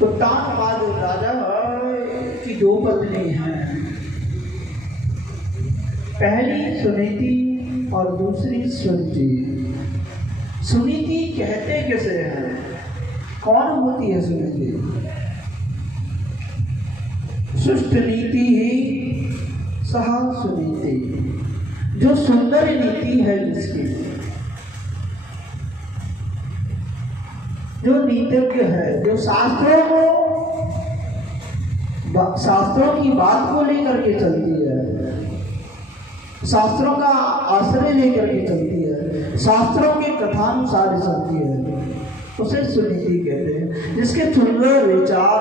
तो तानपाद राजा की दो पत्नी हैं, पहली सुनीति और दूसरी सुरुचि। सुनीति कहते किसे हैं? कौन होती है सुनीति? सुष्ट नीति ही सहा सुनीति, जो सुंदर नीति है जिसकी, जो नीतिज्ञ है, जो शास्त्रों की बात को लेकर के चलती है, शास्त्रों का आश्रय लेकर के चलती है, शास्त्रों के कथानुसार चलती है, उसे सुनीति कहते हैं। जिसके सुंदर विचार,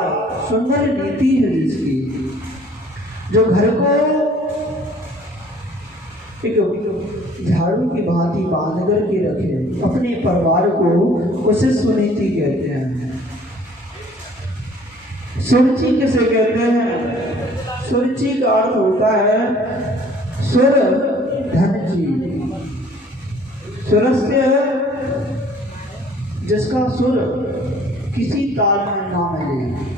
सुंदर नीति है जिसकी, जो घर को एक झाड़ू की भांति बांध कर के रखे, अपने परिवार को, उसे सुनीति कहते हैं। सुरुचि किसे कहते हैं? सुरुचि का अर्थ होता है सुर धन जी। सुरस्य, जिसका सुर किसी ताल में ना मिले।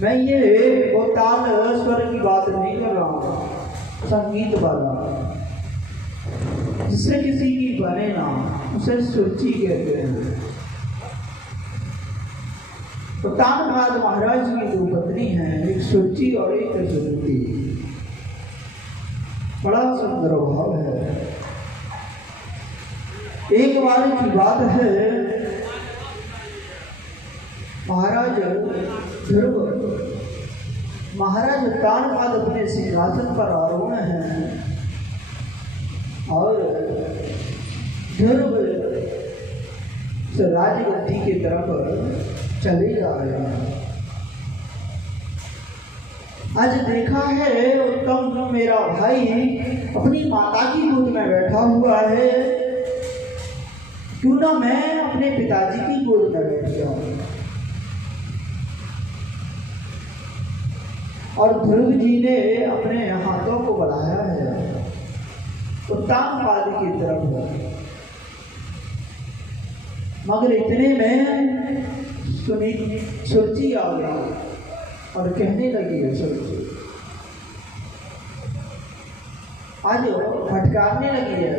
मैं ये वो ताल स्वर की बात नहीं कर रहा हूँ, संगीत वाला, जिससे किसी की बने ना, उसे सुरुचि कहते हैं। तो तानपाद महाराज की दो पत्नी हैं, एक सुरुचि और एक सुनीति। बड़ा सुंदर भाव है। एक बार की बात है, महाराज ध्रुव, महाराज तानपाद अपने सिंहासन पर आरूढ़ हैं और ध्रुव राजगद्दी की तरफ चले जा रहे हैं। आज देखा है उत्तम, जो मेरा भाई अपनी माता की गोद में बैठा हुआ है, क्यों ना मैं अपने पिताजी की गोद में बैठ जाऊं। और ध्रुव जी ने अपने हाथों को बढ़ाया है तानपाद की तरफ, मगर इतने में सुरुचि आ गई और कहने लगी है सुरुचि, आज फटकारने लगी है,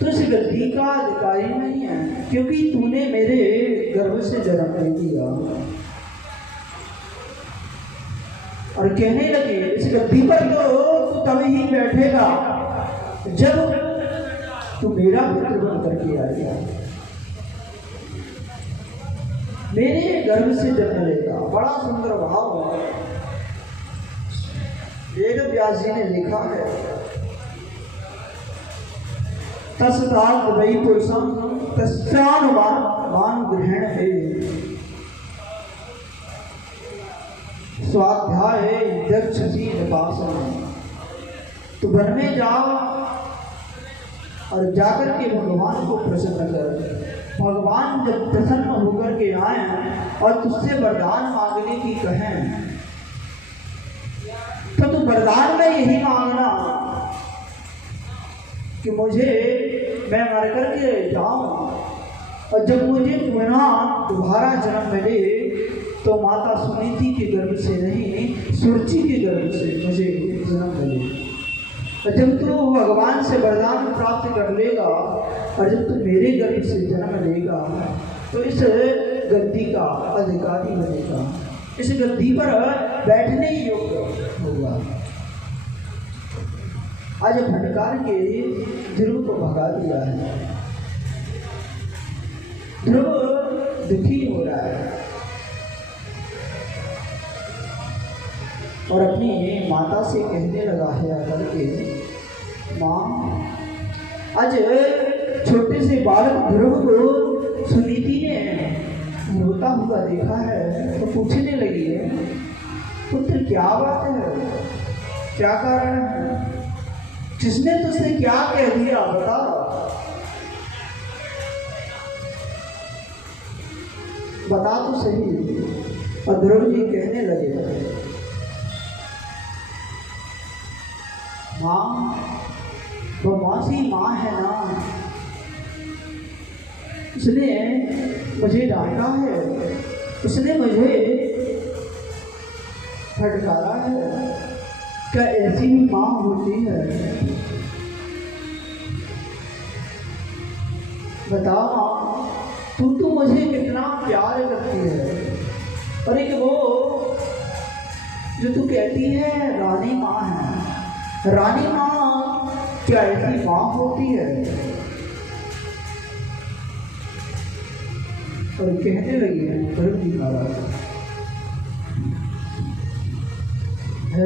तो इस गद्दी का अधिकारी नहीं है, क्योंकि तूने मेरे गर्भ से जन्म नहीं दिया। और कहने लगी इस गद्दी पर तो तू तभी ही बैठेगा जब तू मेरा पुत्र बन करके आएगा, मेरे गर्भ से जन्म लेगा। बड़ा सुंदर भाव है, वेद व्यास जी ने लिखा है, तस्ताद वै पुरुषम तस्यानुमान ग्रहण है, स्वाध्याय दक्षसी निपासन। तो वन में जाओ और जाकर के भगवान को प्रसन्न कर। भगवान जब प्रसन्न होकर के आए और तुझसे वरदान मांगने की कहें, तो तू वरदान में यही मांगना कि मुझे, मैं मर करके जाऊं और जब मुझे पुनः दोबारा जन्म मिले तो माता सुनीति के गर्भ से नहीं, सुरुचि के गर्भ से मुझे जन्म मिले। और जब तू भगवान से वरदान प्राप्त कर लेगा और जब तू मेरे गर्भ से जन्म लेगा तो इस गद्दी का अधिकारी बनेगा, इस गद्दी पर बैठने योग्य होगा। आज फटकार के ध्रुव को भगा दिया है। ध्रुव दुखी हो रहा है और अपनी माता से कहने लगा है आकर के, माँ, आज छोटे से बालक ध्रुव को सुनीति ने रोता हुआ देखा है, तो पूछने लगी है, पुत्र क्या बात है, क्या कारण है, जिसने तुझसे क्या कह दिया, बता। बता तो सही। और ध्रुव जी कहने लगे, माँ, वो मौसी माँ है ना, उसने मुझे डांटा है, उसने मुझे फटकारा है। क्या ऐसी भी माँ होती है? बताओ माँ, तू मुझे कितना प्यार करती है, और एक वो जो तू कहती है रानी माँ है, रानी माँ क्या ऐसी माँ होती है? और कहने लगी है जी महाराज,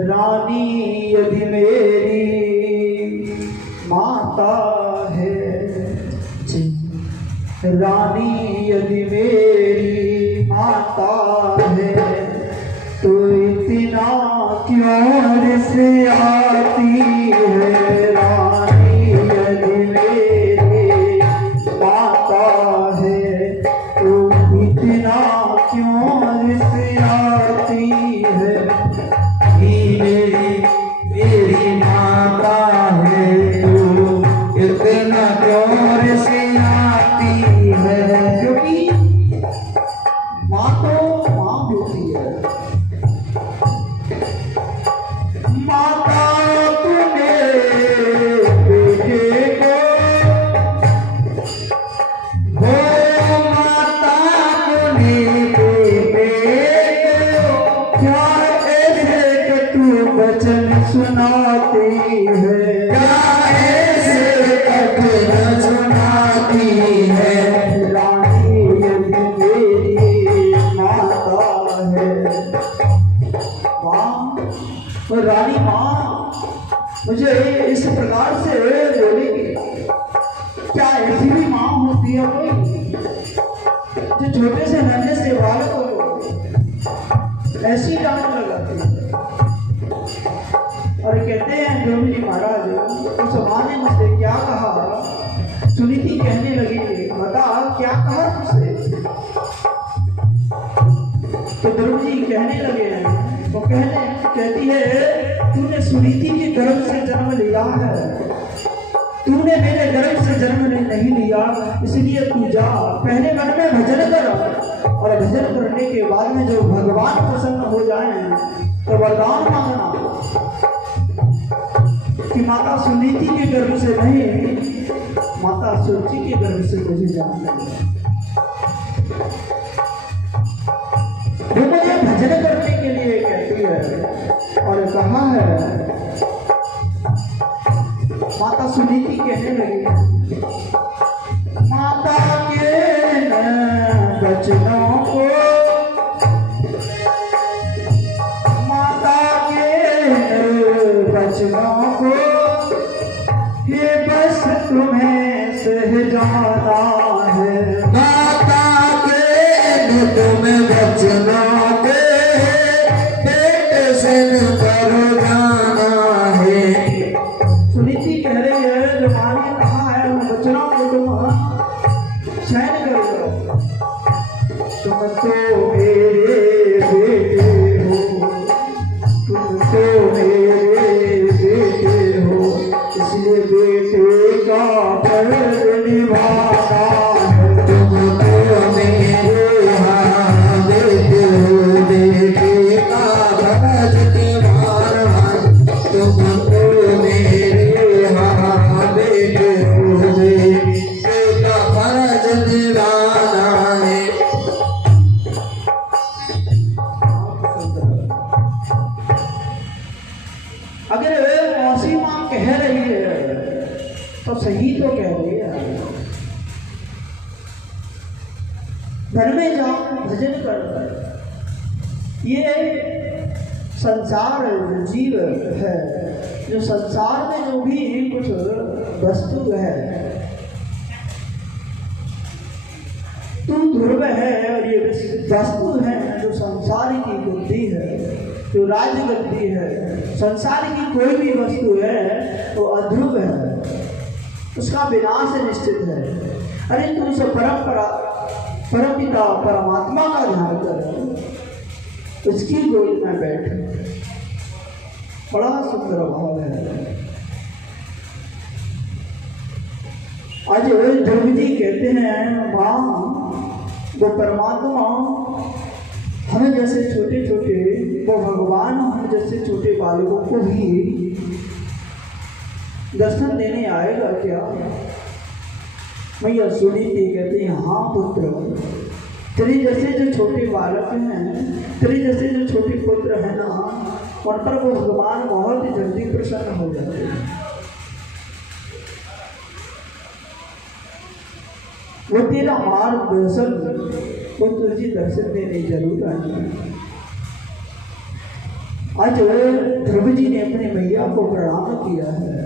रानी यदि मेरी माता है, रानी यदि मेरी माता है, तो इतना क्यों रिसे आती है? रानी यदि मेरी माता है, तो इतना क्यों रिसे आती है? मेरी माता है, तो इतना क्यों रिसे आती है? क्योंकि माँ तो माँ होती है। माता तूने बेटे को, हो माता तूने बेटे को, क्या ऐसे कटु वचन सुनाती है? क्या ऐसे कठिन सुनाती है? रानी यदि मेरी माता है। माँ, और रानी माँ मुझे इस प्रकार से बोलेगी, क्या ऐसी भी माँ होती है कोई जो छोटे से नन्हे से बालक को ऐसी डांट लगाती है? और कहते हैं जो भी महाराज, उस माँ ने मुझसे क्या कहा? सुनीति कहने लगी थी, बता क्या कहा तुझसे? तो ध्रुव जी कहने लगे हैं, वो कहती है, तूने सुनीति के गर्भ से जन्म लिया है, तूने मेरे गर्भ से जन्म नहीं लिया, इसलिए तू जा पहले मन में भजन कर, और भजन करने के बाद में जो भगवान प्रसन्न हो जाए तो वरदान मांगना कि माता सुनीति के गर्भ से नहीं, माता सुरुचि के गर्भ से मुझे जाना है। वो मुझे भजन करने के लिए कहती है, और कहा है, माता सुनीति कहने लगी, माता के बचनों को, माता के बचनों को, ये बस तुम्हें सहजाना है। माता के तुम्हें बचनों के पेट से करो जाना है। सुनीति कह रही है, जो माँ ने कहा है उन बचनों को तुम सहन करो। तुम तो मेरे बेटे हो, तुम तो मेरे बेटे हो, इसलिए बेटे का फर्ज निभाना है। तुम तो मेरे हाँ बेटे हो, बेटे का फर्ज निभाना। तुम तो मेरे हाँ बेटे हो, बेटे का फर्ज निभाना है। अगर मौसी माँ कह रही है तो सही तो कह रही है। घर में जाओ भजन कर, ये संसार जीव है, जो संसार में जो भी कुछ वस्तु है, तू ध्रुव है, और ये वस्तु है जो संसार की बुद्धि है, जो राज्य गद्दी है। संसार की कोई भी वस्तु है तो अध्रुव है, उसका विनाश निश्चित है। अरे तू उस परमपिता परमात्मा का ध्यान कर, उसकी गोद में बैठ। बड़ा सुंदर भाव है। आज ध्रुव जी कहते हैं माँ वो परमात्मा हमें जैसे छोटे छोटे, वो भगवान हम जैसे छोटे बालकों को भी दर्शन देने आएगा क्या? मैया सुनीति कहते हैं हाँ पुत्र, तेरे जैसे जो छोटे बालक हैं, तेरे जैसे जो छोटे पुत्र हैं ना, उन पर वो भगवान बहुत ही जल्दी प्रसन्न हो जाते हैं। वो तेरा मार्गदर्शन, वो तुझे दर्शन देने जरूर आएंगे। आज ध्रुव जी ने अपने मैया को प्रणाम किया है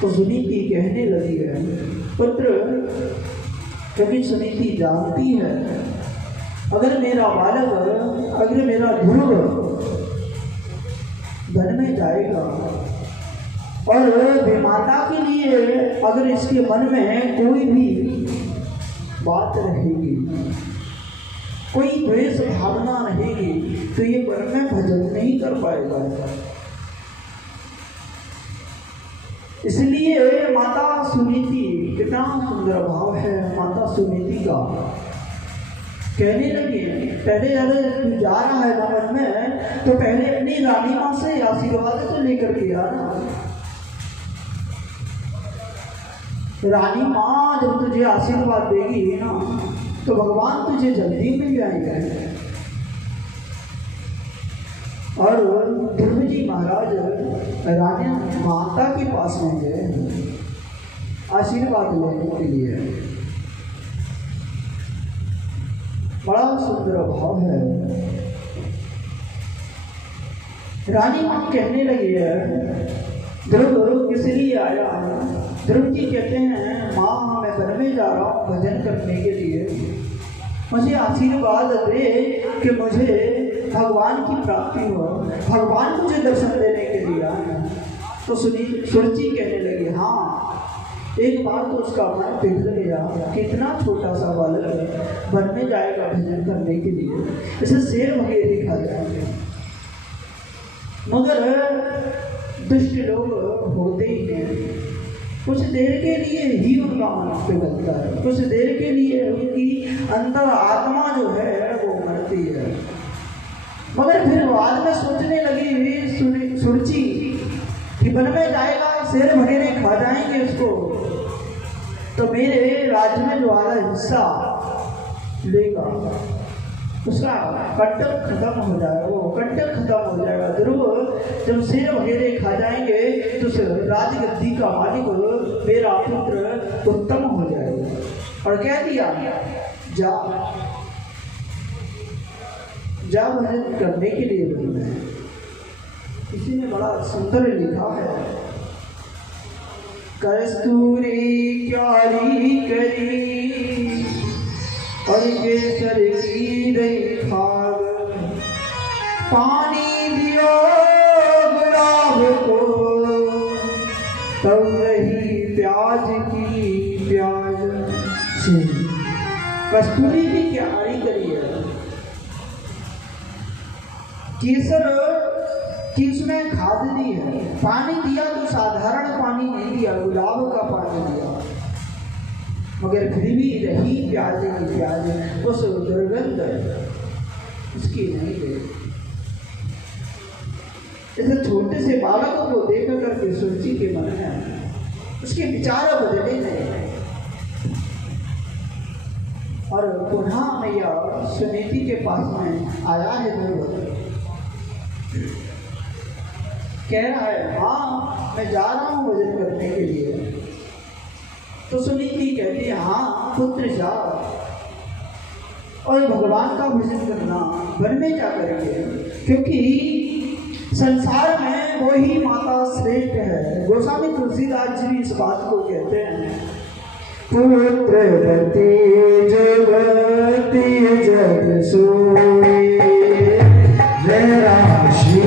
तो सुनीति कहने लगी है पुत्र, क्योंकि सुनीति जानती है अगर मेरा बालक, अगर मेरा ध्रुव वन में जाएगा और माता के लिए अगर इसके मन में कोई भी बात रहेगी, कोई द्वेष भावना रहेगी, तो ये वन में भजन नहीं कर पाएगा। इसलिए माता सुनीति, कितना सुंदर भाव है माता सुनीति का, कहने लगे पहले अगर तू जा रहा है वन में तो पहले अपनी रानी माँ से आशीर्वाद तो लेकर के आना। रानी माँ जब तुझे आशीर्वाद देगी ना तो भगवान तुझे जल्दी मिल जाएंगे। और ध्रुव जी महाराज रानी माता के पास में गए आशीर्वाद लेने के लिए। बड़ा सुंदर भाव है। रानी माँ कहने लगी है ध्रुव किस लिए आया? ध्रुव जी कहते हैं माँ मैं वन में जा रहा हूँ भजन करने के लिए, मुझे आशीर्वाद दे कि मुझे भगवान की प्राप्ति हो, भगवान मुझे दर्शन देने के लिए आए। तो सुरची कहने लगे हाँ, एक बार तो उसका मन पिघल गया, कितना छोटा सा बालक वन में जाएगा भजन करने के लिए, इसे शेर वगैरह खा जाएंगे। मगर दुष्ट लोग होते ही हैं, कुछ देर के लिए ही उनका मन पिघलता है, कुछ देर के लिए उनकी अंतर आत्मा जो है वो मरती है। मगर फिर बाद में सोचने लगी हुई सुरची कि वन में जाएगा शेर वगैरह खा जाएंगे उसको, तो मेरे राज्य में जो वाला हिस्सा लेगा उसका कंटक खत्म हो जाएगा, वो कंटक खत्म हो जाएगा। ध्रुव जब शेर वगैरह खा जाएंगे तो राजगद्दी का मालिक मेरा पुत्र उत्तम हो जाएगा। और कह दिया जा जा भजन करने के लिए बोलना है। किसी ने बड़ा सुंदर लिखा है, कस्तूरी क्यारी करी और केसर की रही खाग, पानी दियो गुलाब को तब रही प्याज की प्याज से। कस्तूरी की क्यारी करी है, केसर की उसमें खाद दी है, पानी दिया तो साधारण पानी नहीं दिया, गुलाब का पानी दिया, मगर फिर भी रही प्याज की प्याज, उस दुर्गंध उसकी नहीं गई। ऐसे छोटे से बालकों को देख करके सुरची के मन में उसके विचार बदले नहीं। और पुनः मैया सुनीति के पास में आया है ध्रुव, कह रहा है हाँ मैं जा रहा हूँ भजन करने के लिए। तो सुनीति कहती है हाँ पुत्र जा, और भगवान का भजन करना वन में जा करेंगे, क्योंकि संसार में वो ही माता श्रेष्ठ है। गोस्वामी तुलसीदास जी भी इस बात को कहते हैं, पुत्रवती जगती जग सोई, जय राम श्री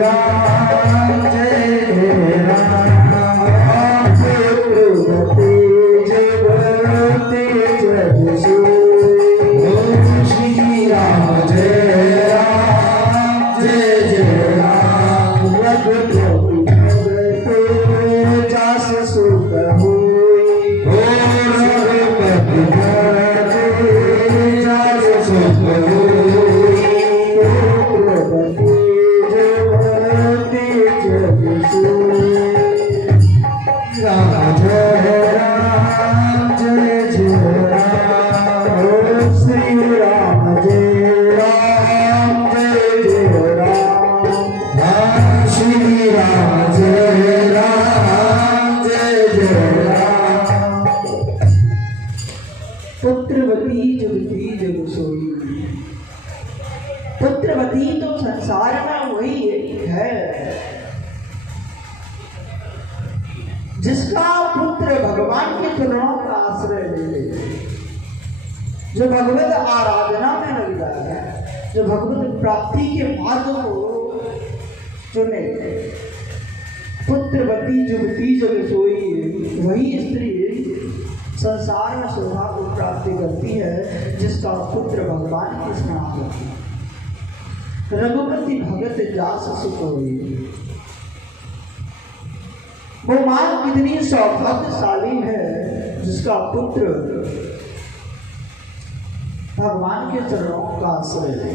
राम जय राम, पुत्रवती जगती जग सोई, श्री राम जय राम जय जय राम, रघुपति जगत जास सुख होई, पुत्रवती जुगती जग सोई। पुत्रवती तो संसार में वही है जिसका पुत्र भगवान के चरणों का आश्रय ले ले, जो भगवत आराधना में लग जाए, जो भगवत प्राप्ति के मार्ग को चुने। पुत्रवती जुगती जग सोई, वही स्त्री संसार में शोभा को प्राप्ति करती है जिसका पुत्र भगवान के स्मरण करती है। रघुपति भगत जास सुख होई। वो मां कितनी सौभाग्यशाली है जिसका पुत्र भगवान के चरणों का आश्रय ले।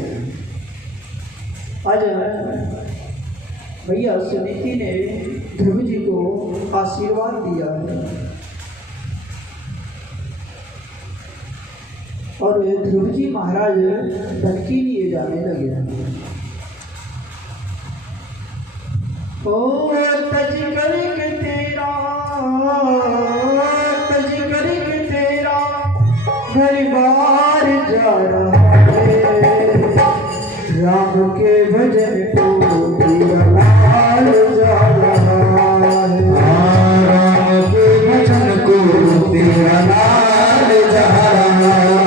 आज भैया सुनीति ने ध्रुव जी को आशीर्वाद दिया है और ध्रुव जी महाराज धनकी लिए जाने लगे। ओ तज करके तेरा, तज करके तेरा घर बार जा रहा है, राम के भजन को तेरा लाल जा रहा है, राम के भजन को तेरा लाल जा रहा है।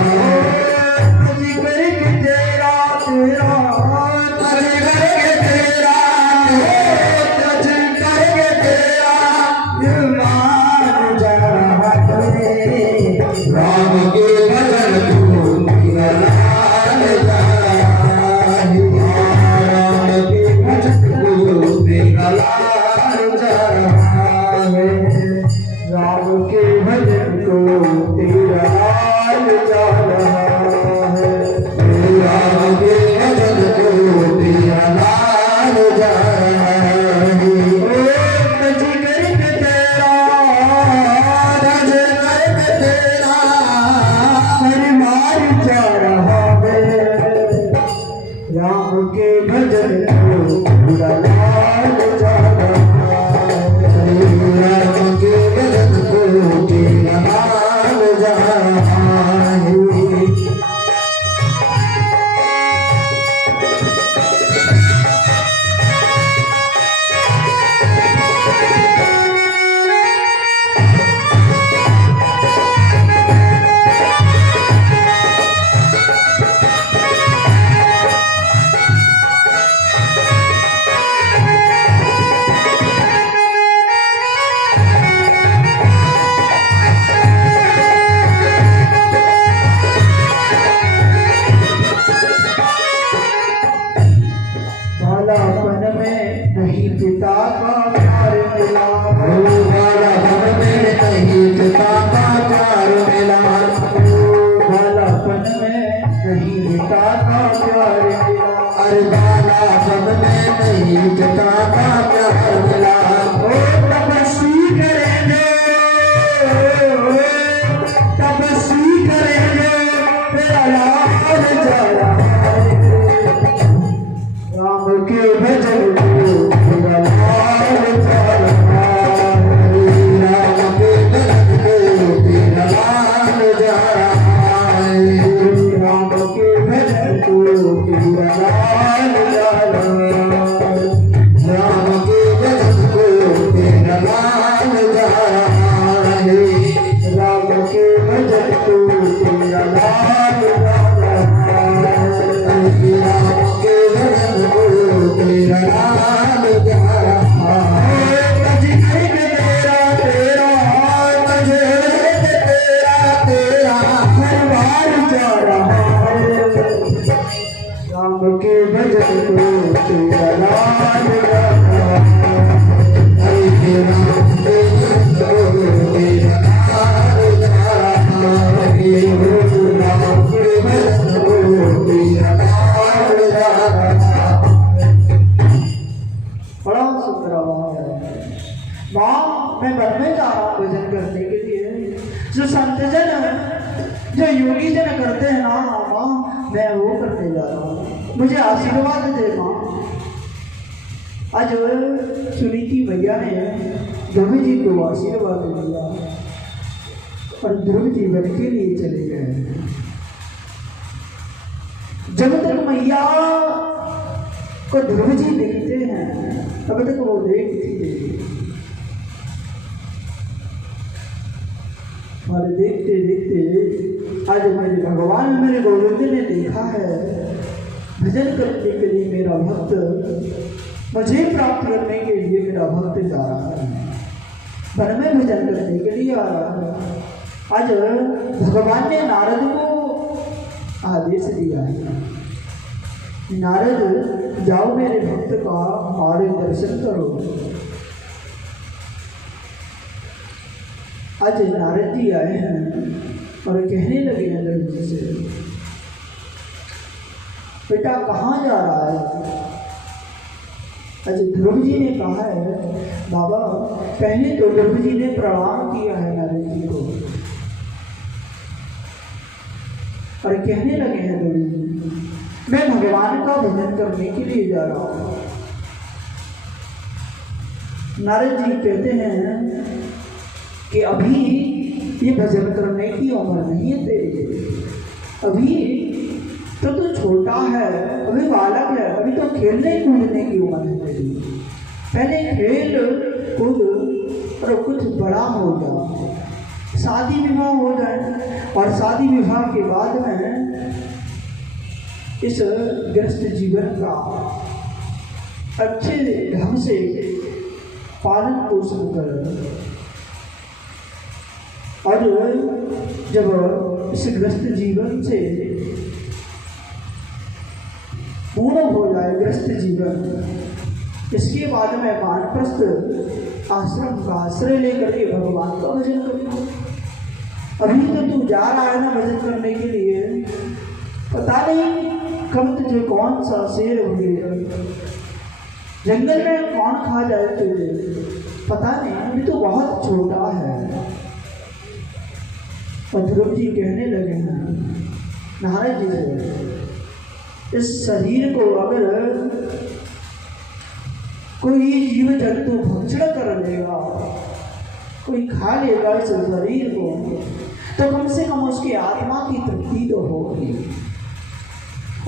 मुझे आशीर्वाद दे माँ। आज सुनीति भैया ने ध्रुव जी को आशीर्वाद दिया और ध्रुव जी वन के लिए चले गए। जब तक मैया को ध्रुव जी देखते हैं तब तक वो देखती है। और देखते देखते आज मेरे भगवान मेरे गोविंद ने देखा है भजन करने के लिए मेरा भक्त, मुझे प्राप्त करने के लिए मेरा भक्त जा रहा है, वन में भजन करने के लिए आ रहा है। आज भगवान ने नारद को आदेश दिया है, नारद जाओ मेरे भक्त का आर्य दर्शन करो। आज नारद जी आए हैं और कहने लगे हैं लड़की से, बेटा कहाँ जा रहा है? आज ध्रुव जी ने कहा है बाबा, पहले तो ध्रुव जी ने प्रणाम किया है नारद जी को और कहने लगे हैं ध्रुव जी मैं भगवान का भजन करने के लिए जा रहा हूँ। नारद जी कहते हैं कि अभी ये भजन करने की उम्र नहीं है तेरी, अभी तो तू छोटा है, अभी बालक है, अभी तो खेलने कूदने की उम्र है तेरी। पहले खेल कूद और कुछ बड़ा हो जाओ, शादी विवाह हो जाए और शादी विवाह के बाद में इस गृहस्थ जीवन का अच्छे ढंग से पालन पोषण कर, और जब इस गृहस्थ जीवन से पूर्ण हो जाए गृहस्थ जीवन, इसके बाद में वानप्रस्थ आश्रम का आश्रय लेकर के भगवान का भजन करेगा। अभी तो तू जा रहा है ना भजन करने के लिए, पता नहीं कब तुझे कौन सा शेर मिलेगा, जंगल में कौन खा जाए तुझे, पता नहीं, अभी तो बहुत छोटा है। और ध्रुव जी कहने लगे हैं नारद जी से, इस शरीर को अगर कोई जीव जंतु भक्षण कर लेगा, कोई खा लेगा इस शरीर को, तो कम से कम उसकी आत्मा की तृप्ति तो होगी।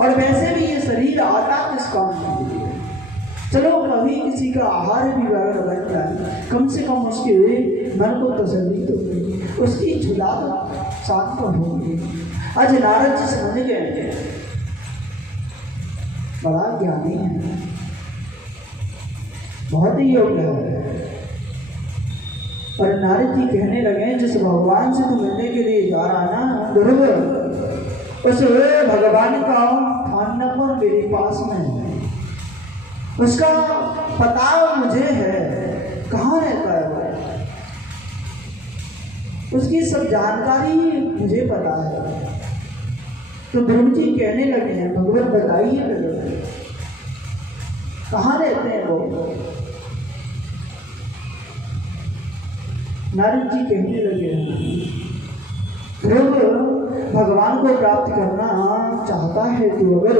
और वैसे भी ये शरीर आता किस काम के लिए? चलो कभी किसी का आहार भी वगैरह बन जाए, कम से कम उसके मन को तसल्ली तो होगी, उसकी झुला शांत होगी। आज नारद जी समझ गए, बड़ा ज्ञानी है, बहुत ही योग्य है। और नारद जी कहने लगे जिस भगवान से तू मिलने के लिए जा रहा ना ध्रुव, उस भगवान का फोन नंबर मेरे पास में है, उसका पता मुझे है, कहाँ रहता है वो, उसकी सब जानकारी मुझे पता है। तो ध्रुव जी कहने लगे हैं भगवान बताइए कहाँ रहते हैं वो? नारद जी कहने लगे हैं ध्रुव भगवान को प्राप्त करना चाहता है तो अगर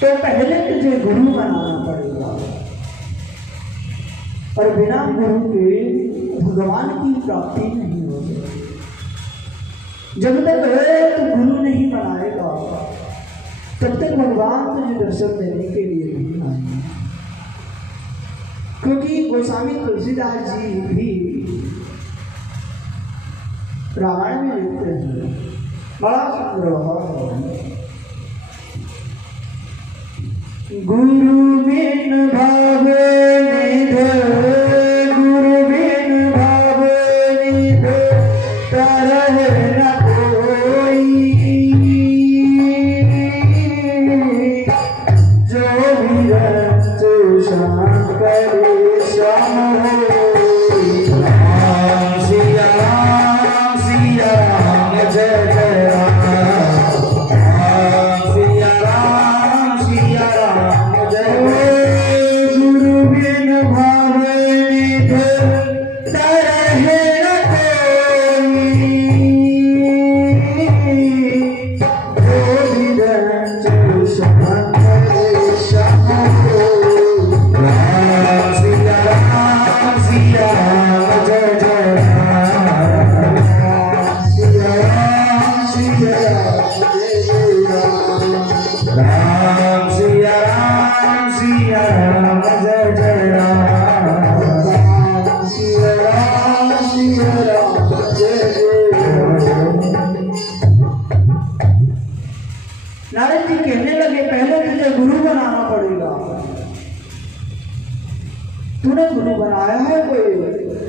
तो पहले तुझे गुरु बनाना पड़ेगा, और बिना गुरु के भगवान की प्राप्ति नहीं होगी। जब तक तो गुरु नहीं बनाएगा तब तक भगवान तुझे दर्शन देने के लिए नहीं आएंगे। क्योंकि गोस्वामी तुलसीदास जी भी रामायण में लिखते हैं, बड़ा सुंदर भाव है, गुरु बिन भाव निधर, गुरु बिन भाव निधर तरह न कोई, जो भी रक्त शान करे श्याम होई। राम सिया राम सिया राम जय जय राम, राम सिया राम जय। गुरु बिन गुरु बनाना पड़ेगा। तूने गुरु बनाया है कोई?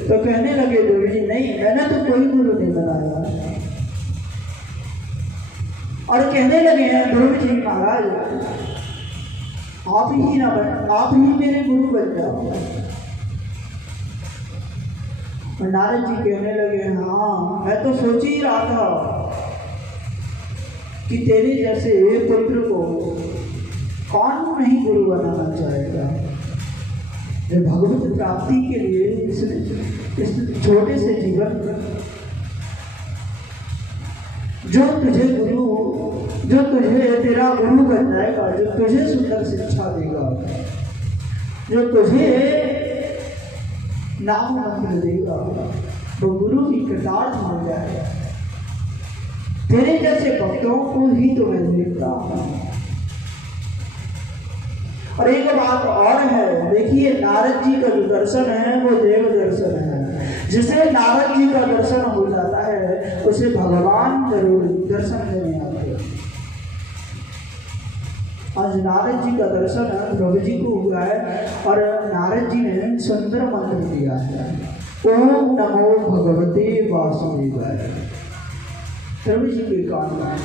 तो कहने लगे देवी जी नहीं, मैंने तो कोई गुरु नहीं बनाया। और कहने लगे हैं ध्रुव जी महाराज आप ही ना बन, आप ही मेरे गुरु बन जाओ। और नारद जी कहने लगे हाँ मैं तो सोच ही रहा था कि तेरे जैसे पुत्र को कौन नहीं गुरु बनाना चाहेगा। जो भगवत प्राप्ति के लिए इस छोटे से जीवन जो तुझे तेरा गुरु बन जाएगा, जो तुझे सुंदर शिक्षा देगा, जो तुझे नाम मंत्र देगा, वो गुरु की कृतार्थ हो जाएगा। तेरे जैसे भक्तों को ही तो मैं देखता हूँ। और एक बात और है, देखिए नारद जी का जो दर्शन है वो देव दर्शन है। जिसे नारद जी का दर्शन हो जाता है उसे भगवान जरूर दर्शन देने आते हैं। आज नारद जी का दर्शन ध्रुव जी को हुआ है और नारद जी ने सुंदर मंत्र दिया है, ओम नमो भगवते वासुदेवाय। ध्रुव जी के कान में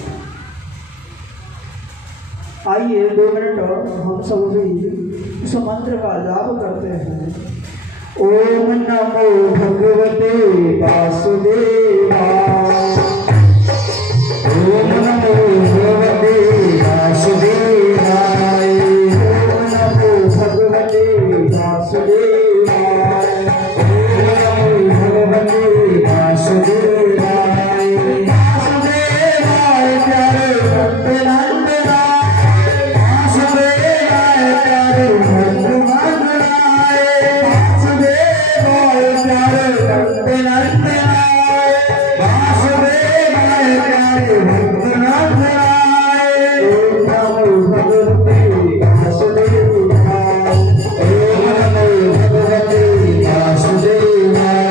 आइए 2 मिनट और हम सब भी उस मंत्र का जाप करते हैं। ओम नमो भगवते वासुदेवाय। ओम नमो भगवते वासुदेवाय। ओम नमो भगवते वासुदेवाय। ओम नमो भगवते वासुदेवाय। वासुदेवाय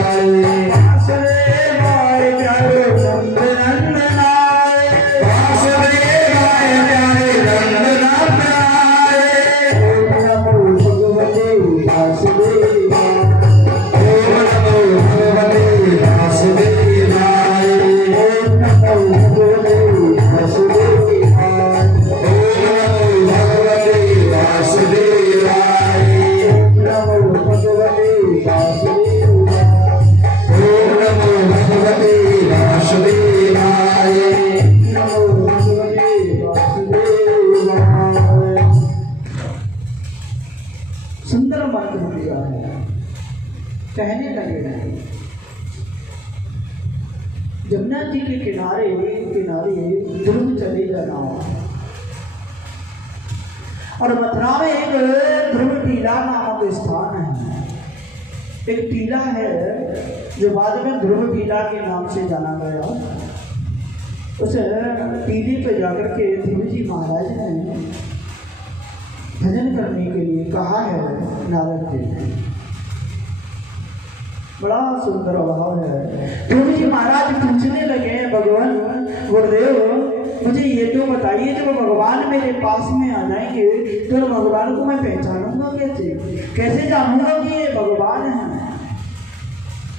प्यारे सुंदर मंत्र दिया है। कहने लगे जमुना जी के किनारे ध्रुव चले जाना। और मथुरा में एक ध्रुव टीला नामक स्थान है। एक टीला है जो बाद में ध्रुव टीला के नाम से जाना गया। उस टीले पे जाकर के ध्रुव जी महाराज ने भजन करने के लिए कहा है नारद जी ने। बड़ा सुंदर भाव है। ध्रुव जी महाराज पूछने लगे भगवान गुरुदेव मुझे ये तो बताइए जब भगवान मेरे पास में आ जाएंगे तो भगवान को मैं पहचानूंगा कैसे जानूंगा कि ये भगवान है।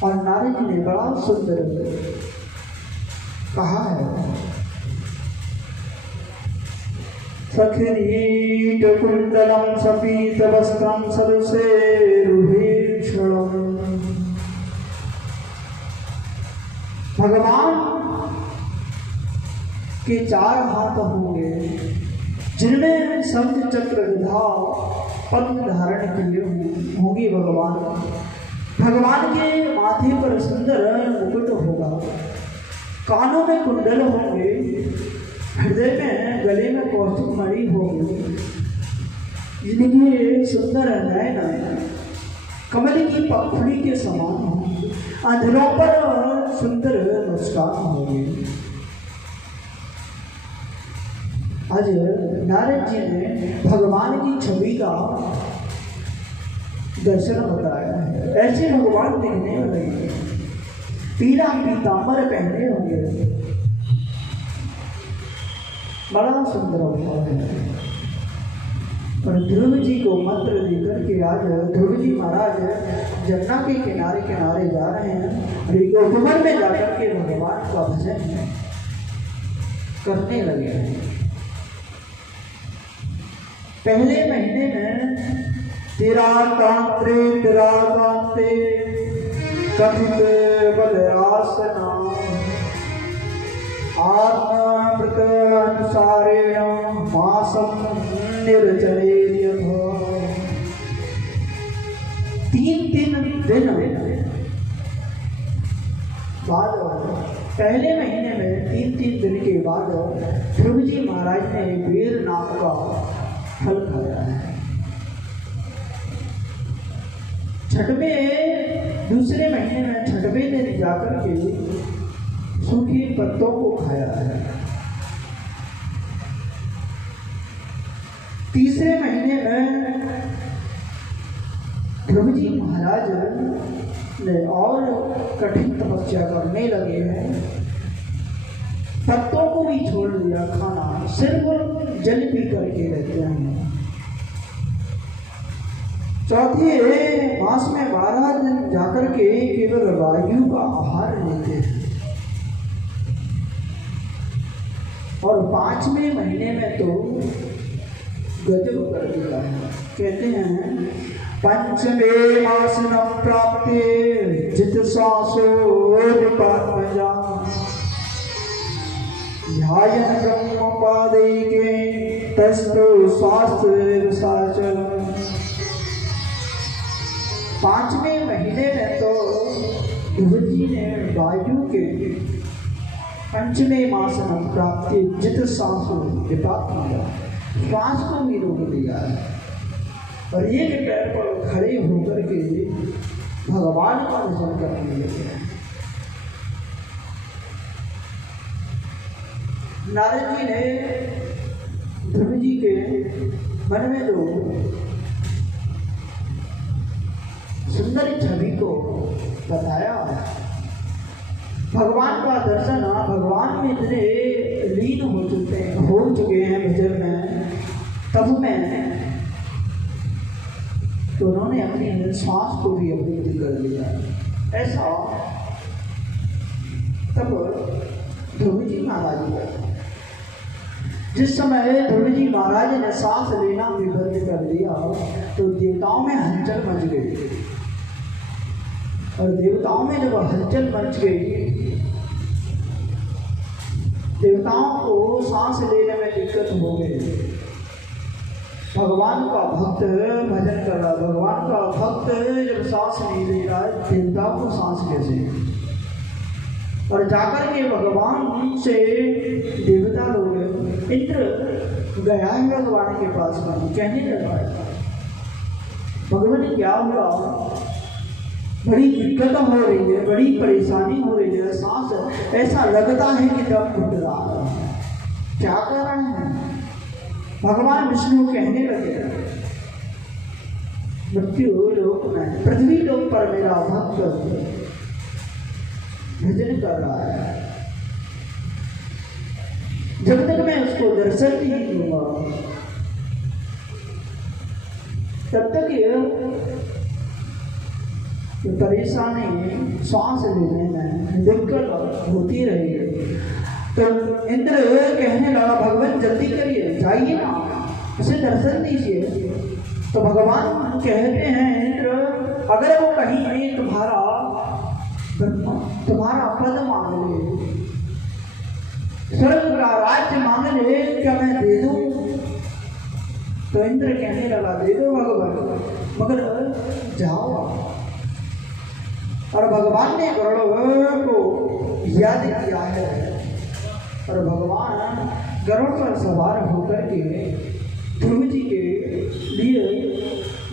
और नारद जी ने बड़ा सुंदर कहा है सखिरीट कुंडलम सपीत वस्त्रम सरुषेरुभीक्षणम। भगवान के 4 हाथ होंगे जिनमें शंख चक्र गदा पद्म धारण किए होंगे। भगवान के माथे पर सुंदर मुकुट होगा, कानों में कुंडल होंगे, हृदय में गले में कौस्तुभ मणि होगी। जिनकी सुंदर नयन कमल की पंखुड़ी के समान होंगी, अंधरों पर सुंदर मुस्कान होगी। आज नारद जी ने भगवान की छवि का दर्शन बताया है। ऐसे भगवान दिखने वाले पीला पीतांबर पहने होंगे, बड़ा सुंदर भाव है। और ध्रुव जी को मंत्र देकर के आज ध्रुव जी महाराज जमुना के किनारे किनारे जा रहे हैं और एक उपवन में जाकर के भगवान का भजन करने लगे हैं। पहले महीने में तेरा कांते कथित बलरासना आत्मामृत अनुसारेण मासम निर्जरेय। 3 दिन बाद पहले महीने में 3 दिन के बाद ध्रुव जी महाराज ने वीर नाम का फल खाया है। दूसरे महीने में छठवें दिन जाकर के सूखे पत्तों को खाया है। तीसरे महीने में ध्रुव जी महाराज ने और कठिन तपस्या करने लगे हैं। पत्तों को भी छोड़ दिया खाना, सिर्फ जल पी करके रहते हैं। चौथे मास में 12 दिन जाकर के केवल वायु का आहार लेते हैं। और 5वें महीने में तो गजब कर दिया है। कहते हैं 5वें मास न प्राप्ते जित सांसो निपात्मजा ध्यायन ब्रह्म पादैके तस्तु शास्त्र साचल। 5वें महीने में तो ध्रुव जी ने वायु के 5वें मास न प्राप्ति जित सांसो निपात्मजा श्वास को भी रोक दिया है और एक पैर पर खड़े होकर के भगवान का भजन करने लगे हैं। नारद जी ने ध्रुव जी के मन में जो सुंदर छवि को बताया, भगवान का दर्शन भगवान में इतने लीन हो चुके हैं भजन में, तब में तो उन्होंने अपनी श्वास को भी अवरुद्ध कर लिया। ऐसा तब ध्रुव जी महाराज को, जिस समय ध्रुव जी महाराज ने सांस लेना भी बंद कर दिया तो देवताओं में हलचल मच गई। और देवताओं में जब हलचल मच गई, देवताओं को सांस लेने में दिक्कत हो गई। भगवान का भक्त भजन कर रहा, भगवान का भक्त जब सांस नहीं ले रहा है, देवताओं को सांस कैसे? और जाकर के भगवान से देवता लोग, इंद्र गया है भगवान के पास में, कहने लगा भगवान क्या हुआ, बड़ी दिक्कत हो रही है, बड़ी परेशानी हो रही है, सांस ऐसा लगता है कि दम घुट रहा है, क्या कर रहे हैं? भगवान विष्णु कहने लगे मृत्यु लोक में, पृथ्वी लोक पर मेरा भक्त भजन कर रहा है, जब तक मैं उसको दर्शन नहीं दूंगा तब तक परेशानी सांस लेने में दिक्कत होती रहेगी। तो इंद्र कहने लगा भगवान जल्दी करिए, जाइए ना, उसे दर्शन दीजिए। तो भगवान कहते हैं इंद्र, अगर वो कहीं नहीं तुम्हारा पद मांग ले, स्वर्ग का राज्य मांग ले, क्या मैं दे दूं? तो इंद्र कहने लगा दे दो भगवान, मगर जाओ। और भगवान ने गरुड़ को याद किया है और भगवान गरुड़ पर सवार होकर के ध्रुव जी के लिए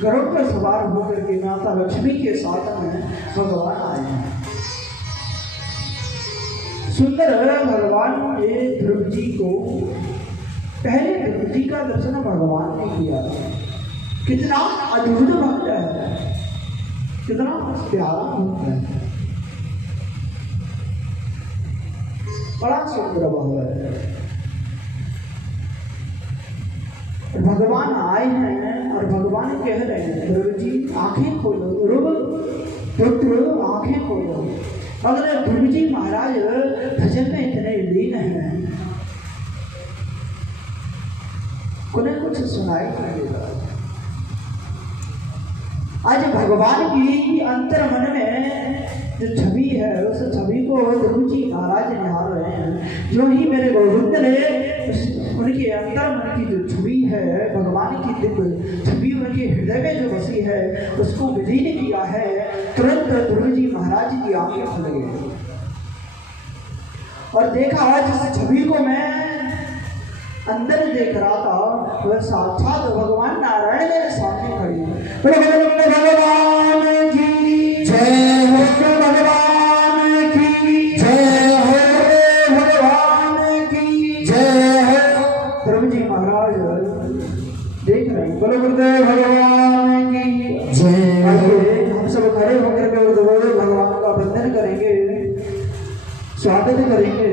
गरुड़ पर सवार होकर के माता लक्ष्मी के साथ में भगवान आए हैं। सुंदर भगवान ने ध्रुव जी को, पहले ध्रुव जी का दर्शन भगवान ने किया, कितना अद्भुत भक्त है, कितना प्यारा भक्त है, बड़ा सुंदर भाव है। भगवान आए हैं और भगवान कह रहे हैं ध्रुव जी आंखें खोलो, ध्रुव पुत्र आंखें खोलो। मगर ध्रुव जी महाराज भजन में इतने लीन हैं, उन्हें कुछ सुनाई नहीं देता। आज भगवान की अंतर मन में जो छवि है उस छवि को ध्रुव जी महाराज निहार रहे हैं। जो ही मेरे गोविंद ने उनके अंतर मन की जो छवि है, भगवान की दिव्य छवि उनके हृदय में जो बसी है उसको विलीन किया है। तुरंत ध्रुव जी महाराज की आंखें खुल गई और देखा जिस छवि को मैं अंदर देख रहा था वह साक्षात भगवान नारायण मेरे सामने खड़ी है। भगवान की जय हो, भगवान की जय हो, भगवान की जय हो। ध्रुव जी महाराज देख रहे हैं, बोलो गुरुदेव भगवान की जय। हम सब खड़े होकर के भगवान का वंदन करेंगे, स्वागत करेंगे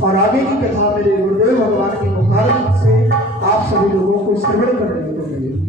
और आगे की कथा मेरे गुरुदेव भगवान की मुखारबिंद से आप सभी लोगों को श्रवण करने को मिलेगी।